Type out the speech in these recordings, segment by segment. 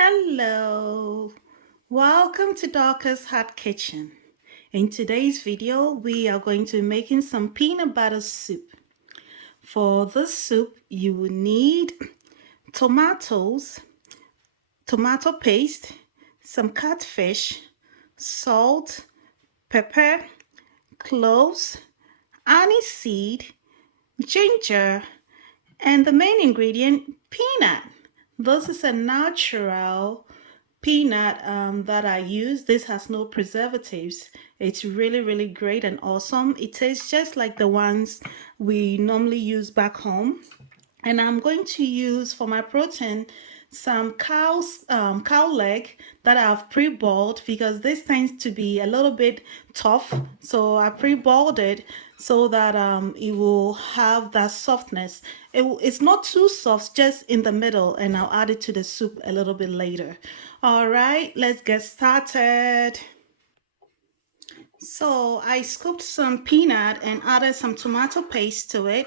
Hello, welcome to Dorcas Hot Kitchen. In today's video, we are going to be making some peanut butter soup. For this soup, you will need tomatoes, tomato paste, some catfish, salt, pepper, cloves, aniseed, ginger, and the main ingredient, peanut. This is a natural peanut that I use. This has no preservatives. It's really great and awesome. It tastes just like the ones we normally use back home. And I'm going to use for my protein some cow leg that I've pre-boiled because this tends to be a little bit tough. So I pre-boiled it so that it will have that softness. It's not too soft, just in the middle, and I'll add it to the soup a little bit later. All right, let's get started. So I scooped some peanut and added some tomato paste to it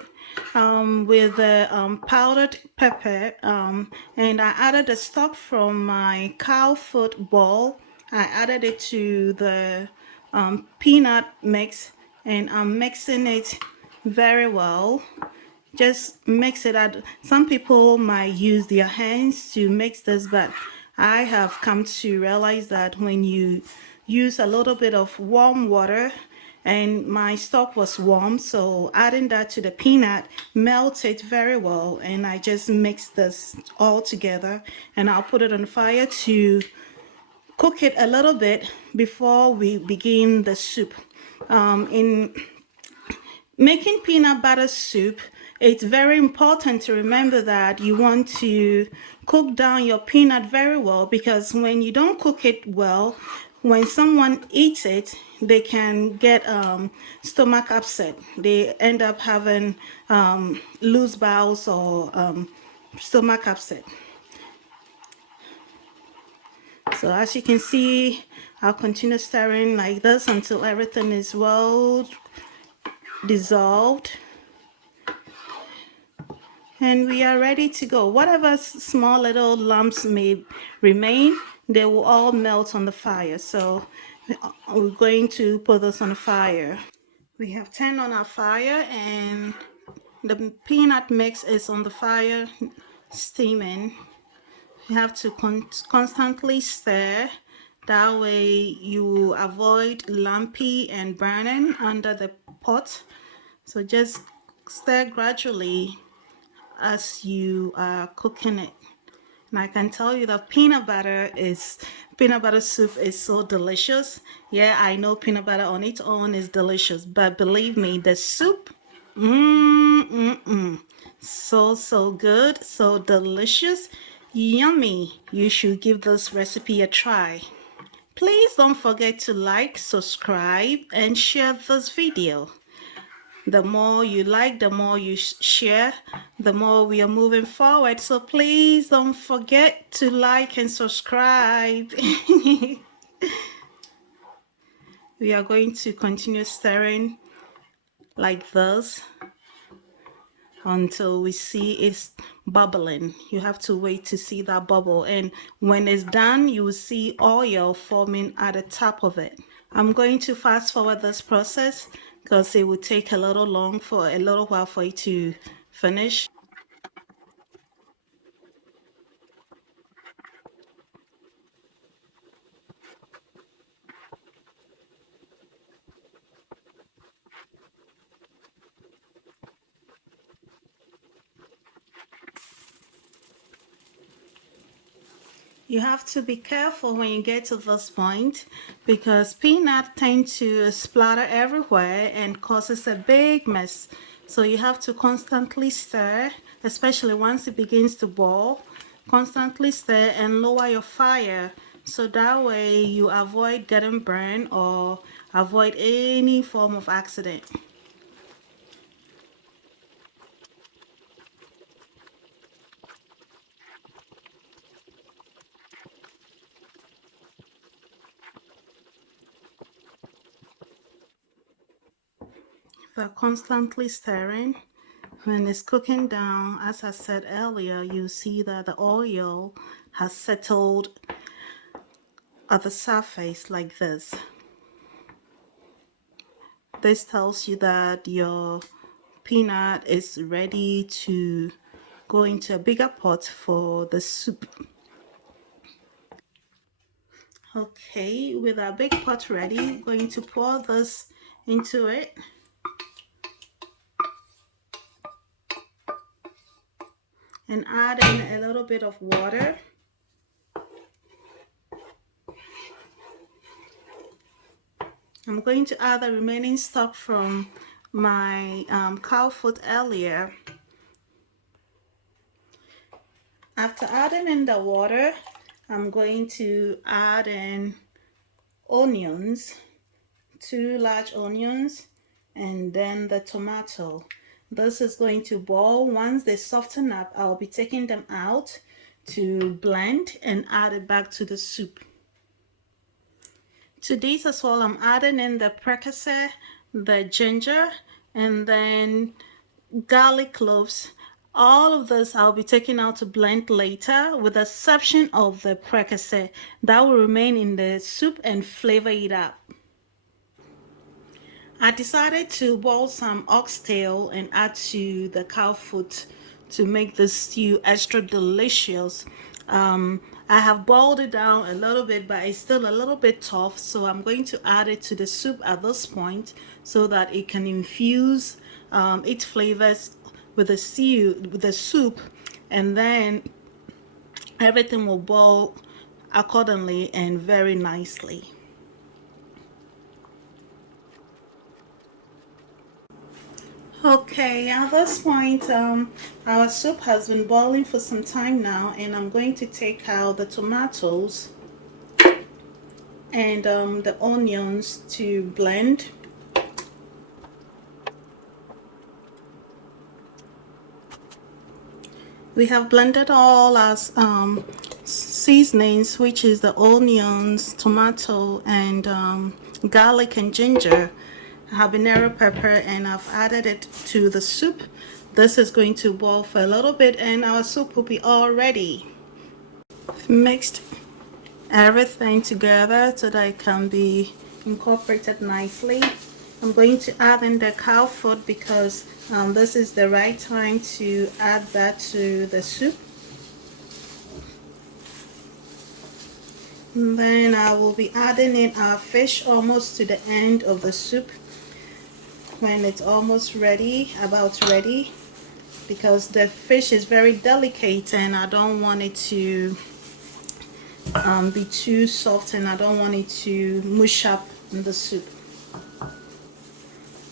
with the powdered pepper, and I added the stock from my cow foot bowl. I added it to the peanut mix, and I'm mixing it very well. Just mix it out. Some people might use their hands to mix this, but I have come to realize that when you use a little bit of warm water, and my stock was warm, so adding that to the peanut melts it very well, and I just mix this all together, and I'll put it on fire to cook it a little bit before we begin the soup. In making peanut butter soup, it's very important to remember that you want to cook down your peanut very well, because when you don't cook it well, when someone eats it, they can get stomach upset. They end up having loose bowels or stomach upset. So as you can see, I'll continue stirring like this until everything is well dissolved. And we are ready to go. Whatever small little lumps may remain, they will all melt on the fire. So we're going to put this on the fire. We have turned on our fire, and the peanut mix is on the fire steaming. You have to constantly stir. That way you avoid lumpy and burning under the pot. So just stir gradually as you are cooking it. And I can tell you that peanut butter soup is so delicious. Yeah, I know peanut butter on its own is delicious, but believe me, the soup, so good, so delicious, yummy. You should give this recipe a try. Please don't forget to like, subscribe, and share this video. The more you like, the more you share, the more we are moving forward. So please don't forget to like and subscribe. We are going to continue stirring like this until we see it's bubbling. You have to wait to see that bubble, and when it's done, you will see oil forming at the top of it. I'm going to fast forward this process because it will take a little while for it to finish. You have to be careful when you get to this point, because peanut tend to splatter everywhere and causes a big mess. So you have to constantly stir, especially once it begins to boil. Constantly stir and lower your fire, so that way you avoid getting burned or avoid any form of accident. If you're constantly stirring, when it's cooking down, as I said earlier, you see that the oil has settled at the surface like this. This tells you that your peanut is ready to go into a bigger pot for the soup. Okay, with our big pot ready, I'm going to pour this into it. And add in a little bit of water. I'm going to add the remaining stock from my cow foot earlier. After adding in the water, I'm going to add in onions, 2 large onions, and then the tomato. This is going to boil. Once they soften up, I'll be taking them out to blend and add it back to the soup. To these as well, I'm adding in the Prekese, the ginger, and then garlic cloves. All of this I'll be taking out to blend later, with the exception of the Prekese. That will remain in the soup and flavor it up. I decided to boil some oxtail and add to the cow foot to make the stew extra delicious. I have boiled it down a little bit, but it's still a little bit tough, so I'm going to add it to the soup at this point so that it can infuse its flavors with the stew, with the soup, and then everything will boil accordingly and very nicely. Okay, at this point, our soup has been boiling for some time now, and I'm going to take out the tomatoes and the onions to blend. We have blended all our seasonings, which is the onions, tomato, and garlic and ginger, habanero pepper, and I've added it to the soup. This is going to boil for a little bit and our soup will be all ready. Mixed everything together so that it can be incorporated nicely. I'm going to add in the cow foot because this is the right time to add that to the soup. And then I will be adding in our fish almost to the end of the soup when it's almost ready, about ready, because the fish is very delicate and I don't want it to be too soft and I don't want it to mush up in the soup.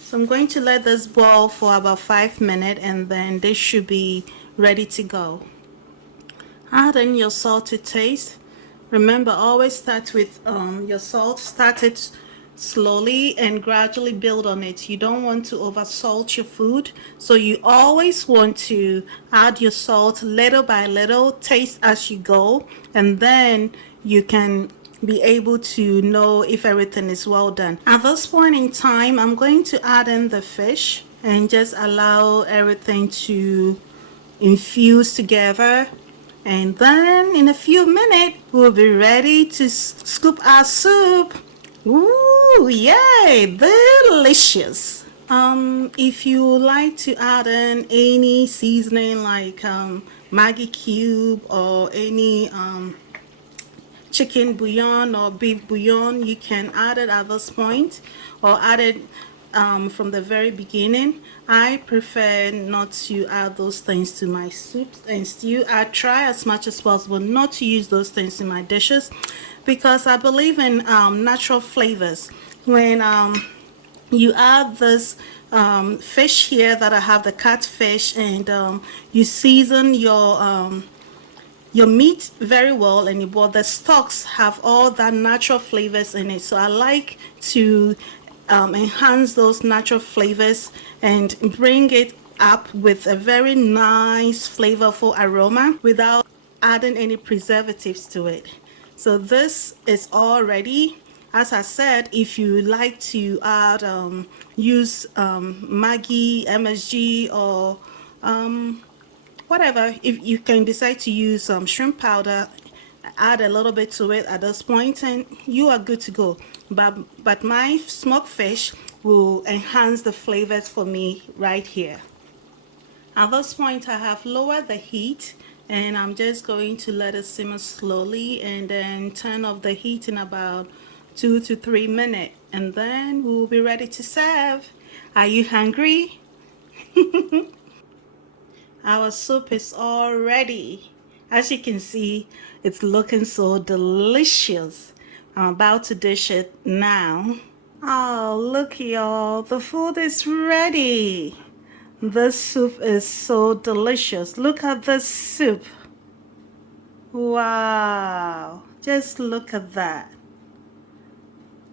So I'm going to let this boil for about 5 minutes and then this should be ready to go. Add in your salt to taste. Remember, always start with your salt. Start it slowly and gradually build on it. You don't want to over salt your food, so you always want to add your salt little by little, taste as you go, and then you can be able to know if everything is well done. At this point in time, I'm going to add in the fish and just allow everything to infuse together, and then in a few minutes we'll be ready to scoop our soup. Ooh, yay, delicious. If you like to add in any seasoning like Maggi cube or any chicken bouillon or beef bouillon, you can add it at this point or add it from the very beginning. I prefer not to add those things to my soups and stew. I try as much as possible not to use those things in my dishes because I believe in natural flavors. When you add this fish here that I have, the catfish, and you season your meat very well, and the stocks have all that natural flavors in it, so I like to enhance those natural flavors and bring it up with a very nice flavorful aroma without adding any preservatives to it. So this is all ready. As I said, if you like to add use Maggi, MSG, or whatever, if you can decide to use shrimp powder add a little bit to it at this point and you are good to go. But my smoked fish will enhance the flavors for me right here. At this point I have lowered the heat and I'm just going to let it simmer slowly and then turn off the heat in about 2 to 3 minutes and then we'll be ready to serve. Are you hungry? Our soup is all ready. As you can see, it's looking so delicious. I'm about to dish it now. Oh, look y'all, the food is ready. This soup is so delicious. Look at this soup. Wow, just look at that.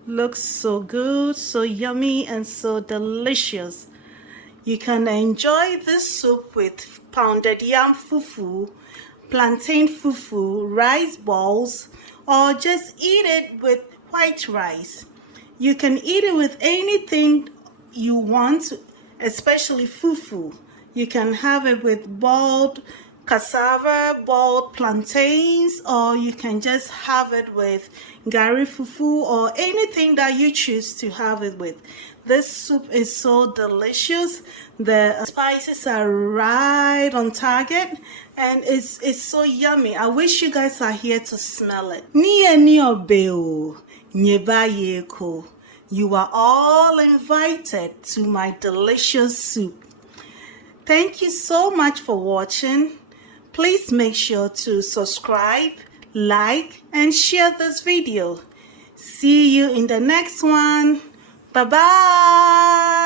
Looks so good, so yummy, and so delicious. You can enjoy this soup with pounded yam fufu, plantain fufu, rice balls, or just eat it with white rice. You can eat it with anything you want, especially fufu. You can have it with boiled cassava, boiled plantains, or you can just have it with gari fufu or anything that you choose to have it with. This soup is so delicious. The spices are right on target and it's so yummy. I wish you guys are here to smell it. You are all invited to my delicious soup. Thank you so much for watching. Please make sure to subscribe, like, and share this video. See you in the next one. Bye-bye.